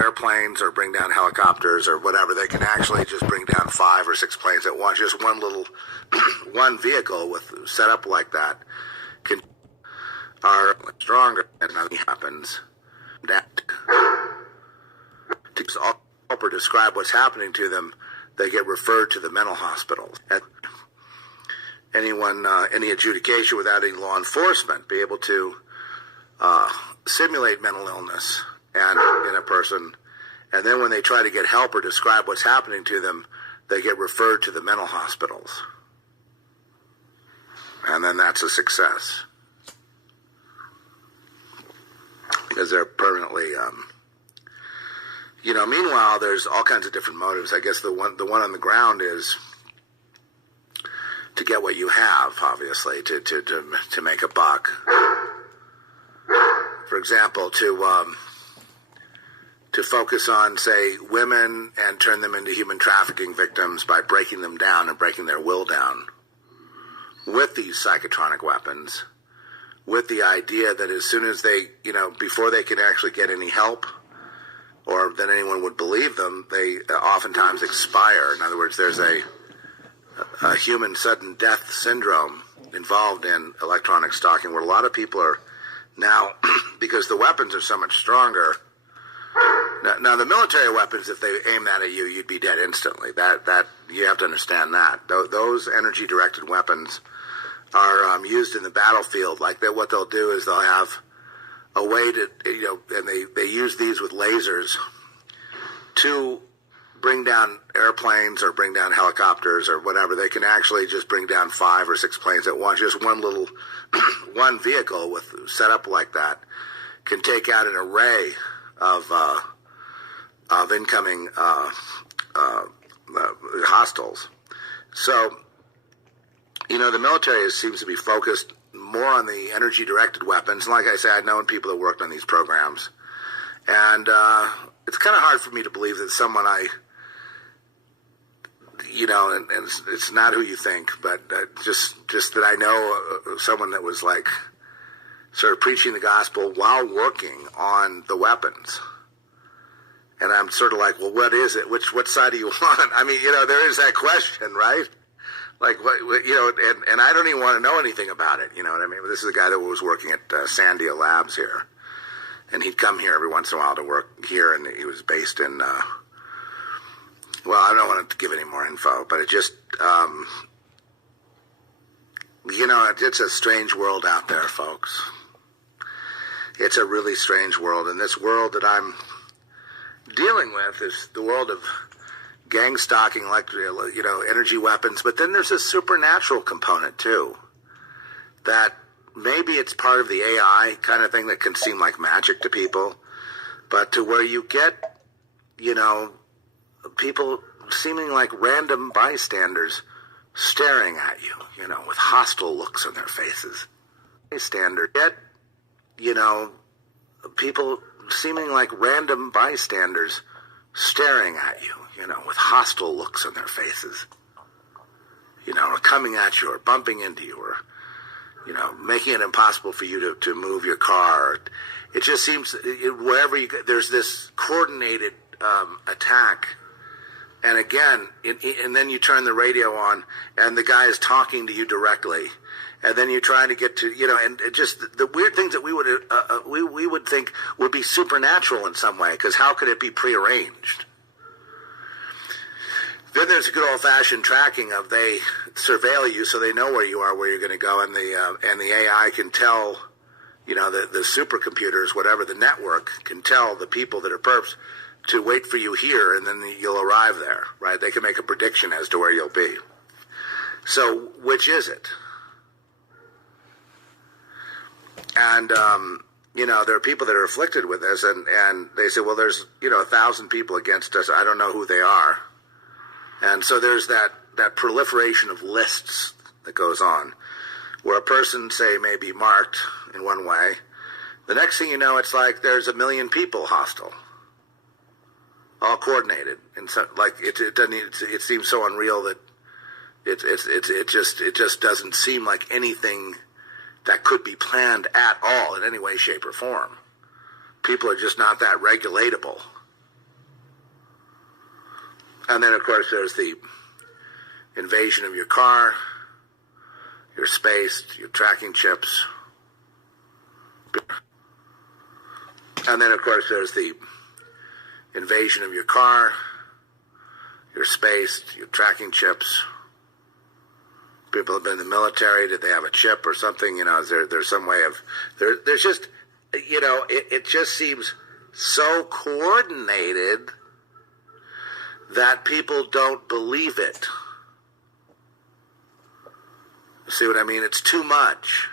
airplanes or bring down helicopters or whatever. They can actually just bring down 5 or 6 planes at once. Just one little, one vehicle with set up like that are stronger, and nothing happens. That to help or describe what's happening to them, they get referred to the mental hospitals. Any adjudication without any law enforcement be able to simulate mental illness and in a person, and then when they try to get help or describe what's happening to them, they get referred to the mental hospitals, and then that's a success because they're permanently. Meanwhile, there's all kinds of different motives. I guess the one on the ground is to get what you have, obviously, to make a buck. For example, to focus on, say, women and turn them into human trafficking victims by breaking them down and breaking their will down with these psychotronic weapons, with the idea that as soon as they, before they can actually get any help or that anyone would believe them, they oftentimes expire. In other words, there's a human sudden death syndrome involved in electronic stalking, where a lot of people are now, because the weapons are so much stronger. Now the military weapons, if they aim that at you, you'd be dead instantly. That you have to understand that. Those energy-directed weapons are used in the battlefield. Like what they'll do is they'll have a way to, and they use these with lasers to bring down airplanes or bring down helicopters or whatever. They can actually just bring down 5 or 6 planes at once. Just one vehicle with set up like that can take out an array of incoming hostiles. So, the military seems to be focused more on the energy-directed weapons. And like I say, I've known people that worked on these programs. And it's kind of hard for me to believe that someone and it's not who you think, but just that I know someone that was like sort of preaching the gospel while working on the weapons. And I'm sort of like, well, what is it? What side do you want? I mean, there is that question, right? Like, what, and I don't even want to know anything about it. You know what I mean? This is a guy that was working at Sandia Labs here. And he'd come here every once in a while to work here, and he was based in, well, I don't want to give any more info, but it just, it's a strange world out there, folks. It's a really strange world, and this world that I'm dealing with is the world of Gangstalking, energy weapons, but then there's a supernatural component too. That maybe it's part of the AI kind of thing that can seem like magic to people, but to where you get, people seeming like random bystanders staring at you, with hostile looks on their faces. Bystander, people seeming like random bystanders staring at you, with hostile looks on their faces, or coming at you or bumping into you or, making it impossible for you to move your car. It just seems wherever you go, there's this coordinated attack. And again, and then you turn the radio on and the guy is talking to you directly. And then you're trying to get to, and it just the weird things that we would think would be supernatural in some way, because how could it be prearranged? Then there's a good old-fashioned tracking of they surveil you so they know where you are, where you're going to go, and the AI can tell, the supercomputers, whatever the network can tell the people that are perps to wait for you here, and then you'll arrive there, right? They can make a prediction as to where you'll be. So which is it? And, there are people that are afflicted with this, and they say, well, there's, 1,000 people against us. I don't know who they are. And so there's that proliferation of lists that goes on, where a person, say, may be marked in one way. The next thing you know, it's like there's 1 million people hostile, all coordinated. And so, like, it seems so unreal that it just doesn't seem like anything that could be planned at all in any way, shape, or form. People are just not that regulatable. And then, of course, there's the invasion of your car, your space, your tracking chips. And then, of course, there's the invasion of your car, your space, your tracking chips. People have been in the military. Did they have a chip or something? You know, there's some way of... There's just, you know, it just seems so coordinated that people don't believe it. See what I mean? It's too much.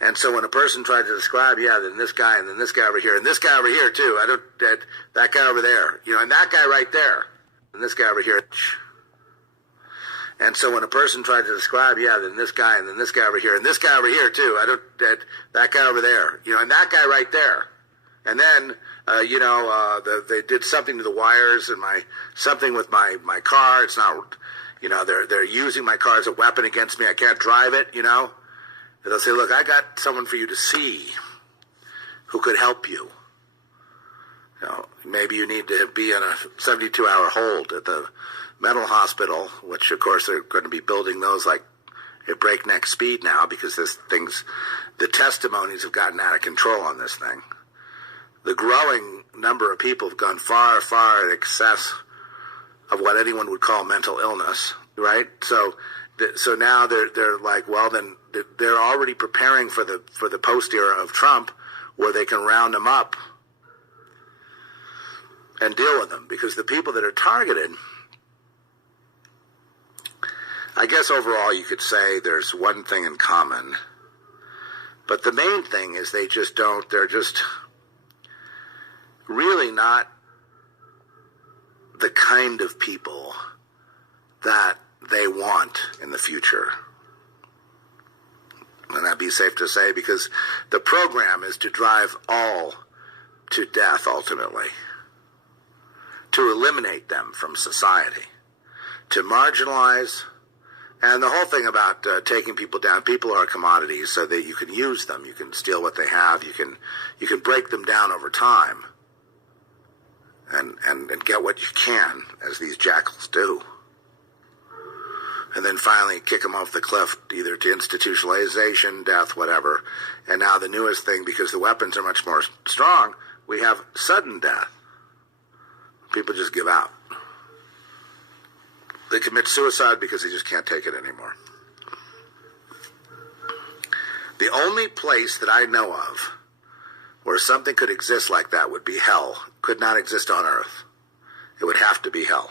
And so when a person tries to describe, yeah, then this guy, and then this guy over here, and this guy over here too, that guy over there, you know, and that guy right there, and this guy over here. And so when a person tries to describe, yeah, then this guy, and then this guy over here, and this guy over here too, that guy over there, you know, and that guy right there. And then, they did something to the wires and something with my car. It's not, you know, they're using my car as a weapon against me. I can't drive it, you know. And they'll say, look, I got someone for you to see who could help you. You know, maybe you need to be on a 72-hour hold at the mental hospital, which, of course, they're going to be building those like at breakneck speed now because the testimonies have gotten out of control on this thing. The growing number of people have gone far, far in excess of what anyone would call mental illness, right? So now they're like, well, then they're already preparing for the post era of Trump, where they can round them up and deal with them, because the people that are targeted, I guess overall you could say there's one thing in common, but the main thing is they're just really not the kind of people that they want in the future. And that'd be safe to say, because the program is to drive all to death ultimately, to eliminate them from society, to marginalize. And the whole thing about taking people down, people are commodities so that you can use them, you can steal what they have, you can break them down over time and get what you can, as these jackals do. And then finally kick them off the cliff, either to institutionalization, death, whatever. And now the newest thing, because the weapons are much more strong, we have sudden death. People just give out. They commit suicide because they just can't take it anymore. The only place that I know of where something could exist like that would be hell. Could not exist on earth. It would have to be hell.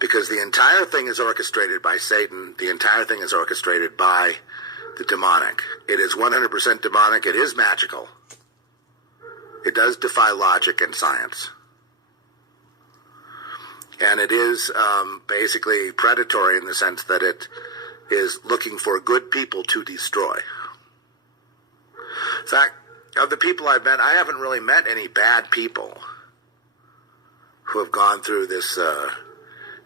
Because the entire thing is orchestrated by Satan. The entire thing is orchestrated by the demonic. It is 100% demonic. It is magical. It does defy logic and science. And it is basically predatory in the sense that it is looking for good people to destroy. In fact, of the people I've met, I haven't really met any bad people who have gone through this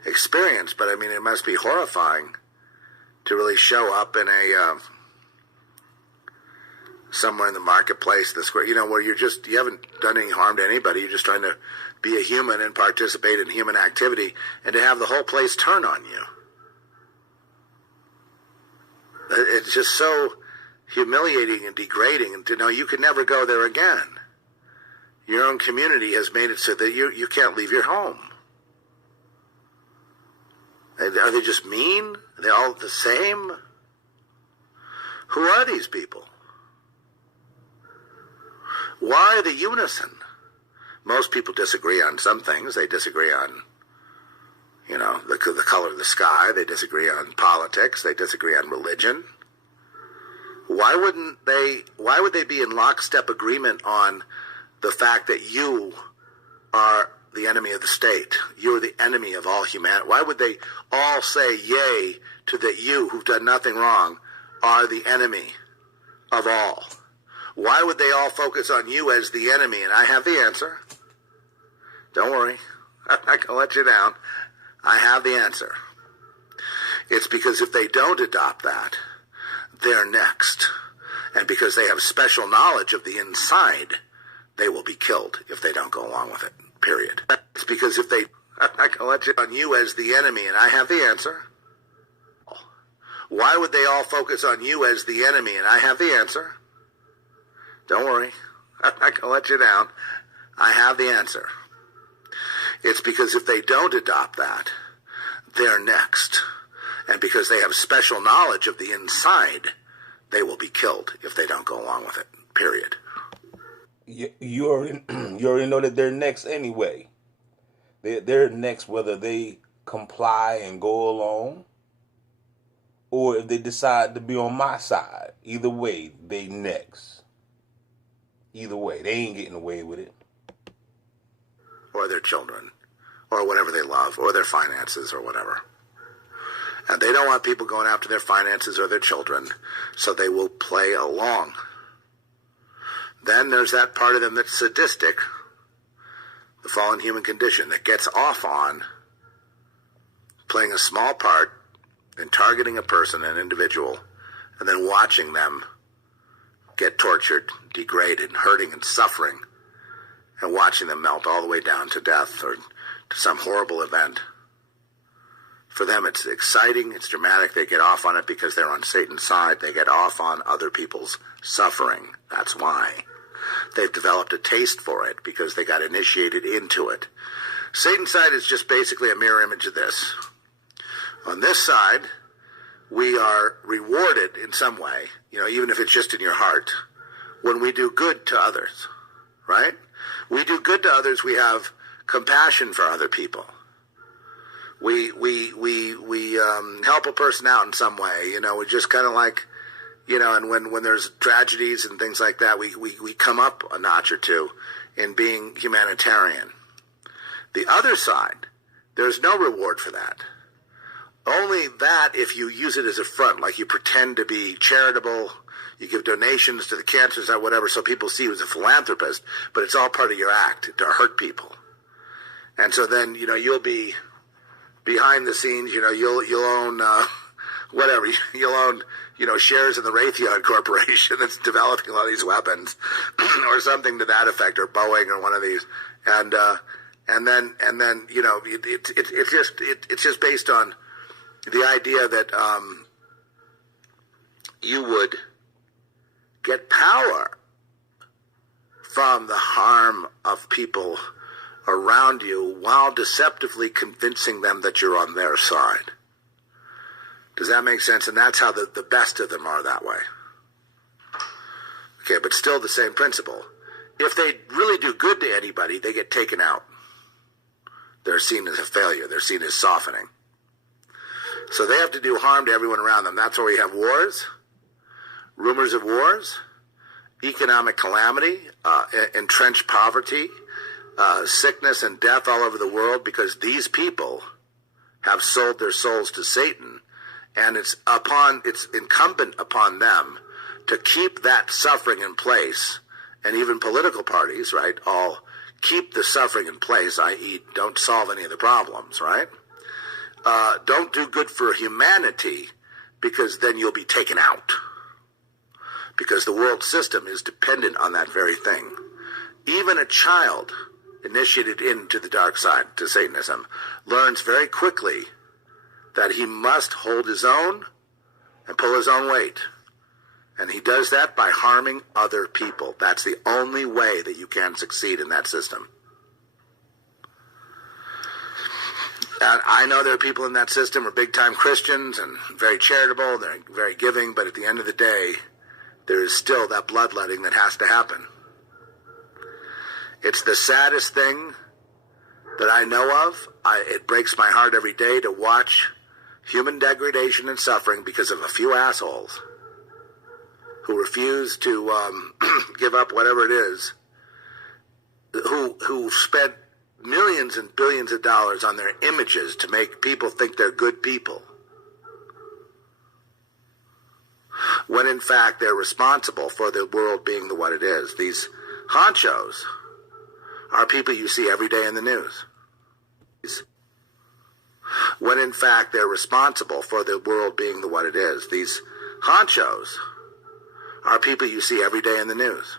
experience. But I mean, it must be horrifying to really show up in a somewhere in the marketplace, the square, you know, where you haven't done any harm to anybody. You're just trying to be a human and participate in human activity, and to have the whole place turn on you. It's just so humiliating and degrading, and to know you could never go there again. Your own community has made it so that you can't leave your home. Are they just mean? Are they all the same? Who are these people? Why the unison? Most people disagree on some things. They disagree on, you know, the color of the sky. They disagree on politics. They disagree on religion. Why would they be in lockstep agreement on the fact that you are the enemy of the state? You're the enemy of all humanity. Why would they all say yay to that you, who've done nothing wrong, are the enemy of all? Why would they all focus on you as the enemy? And I have the answer. Don't worry. I'm not going to let you down. I have the answer. It's because if they don't adopt that, they're next. And because they have special knowledge of the inside, they will be killed if they don't go along with it. Period. It's because if they let you on you as the enemy, and I have the answer. Why would they all focus on you as the enemy? And I have the answer. Don't worry. I'm not going to let you down. I have the answer. It's because if they don't adopt that, they're next. And because they have special knowledge of the inside, they will be killed if they don't go along with it, period. You already know that they're next anyway. They're next whether they comply and go along or if they decide to be on my side. Either way, they next. Either way, they ain't getting away with it. Or their children, or whatever they love, or their finances, or whatever. And they don't want people going after their finances or their children, so they will play along. Then there's that part of them that's sadistic, the fallen human condition, that gets off on playing a small part in targeting a person, an individual, and then watching them get tortured, degraded, hurting and suffering, and watching them melt all the way down to death or to some horrible event. For them, it's exciting, it's dramatic. They get off on it because they're on Satan's side. They get off on other people's suffering. That's why. They've developed a taste for it because they got initiated into it. Satan's side is just basically a mirror image of this. On this side, we are rewarded in some way, even if it's just in your heart, when we do good to others, right? We do good to others. We have compassion for other people. We help a person out in some way. We just kind of like, and when there's tragedies and things like that, we come up a notch or two in being humanitarian. The other side, there's no reward for that. Only that if you use it as a front, like you pretend to be charitable, you give donations to the cancer society, whatever, so people see you as a philanthropist, but it's all part of your act to hurt people. And so then, you'll be behind the scenes, you'll own whatever, you'll own, shares in the Raytheon Corporation that's developing a lot of these weapons, or something to that effect, or Boeing, or one of these, and then it's just based on the idea that you would get power from the harm of people around you while deceptively convincing them that you're on their side. Does that make sense? And that's how the best of them are that way. Okay, but still the same principle. If they really do good to anybody, they get taken out. They're seen as a failure. They're seen as softening. So they have to do harm to everyone around them. That's where we have wars, rumors of wars, economic calamity, entrenched poverty, sickness and death all over the world, because these people have sold their souls to Satan, and it's incumbent upon them to keep that suffering in place. And even political parties, right, all keep the suffering in place, i.e. don't solve any of the problems, right? Don't do good for humanity, because then you'll be taken out. Because the world system is dependent on that very thing. Even a child initiated into the dark side, to Satanism, learns very quickly that he must hold his own and pull his own weight. And he does that by harming other people. That's the only way that you can succeed in that system. And I know there are people in that system who are big-time Christians and very charitable, they're very giving, but at the end of the day, there is still that bloodletting that has to happen. It's the saddest thing that I know of. It breaks my heart every day to watch human degradation and suffering because of a few assholes who refuse to give up whatever it is, who spent millions and billions of dollars on their images to make people think they're good people, when in fact they're responsible for the world being what it is. These honchos are people you see every day in the news. When in fact they're responsible for the world being what it is. These honchos are people you see every day in the news.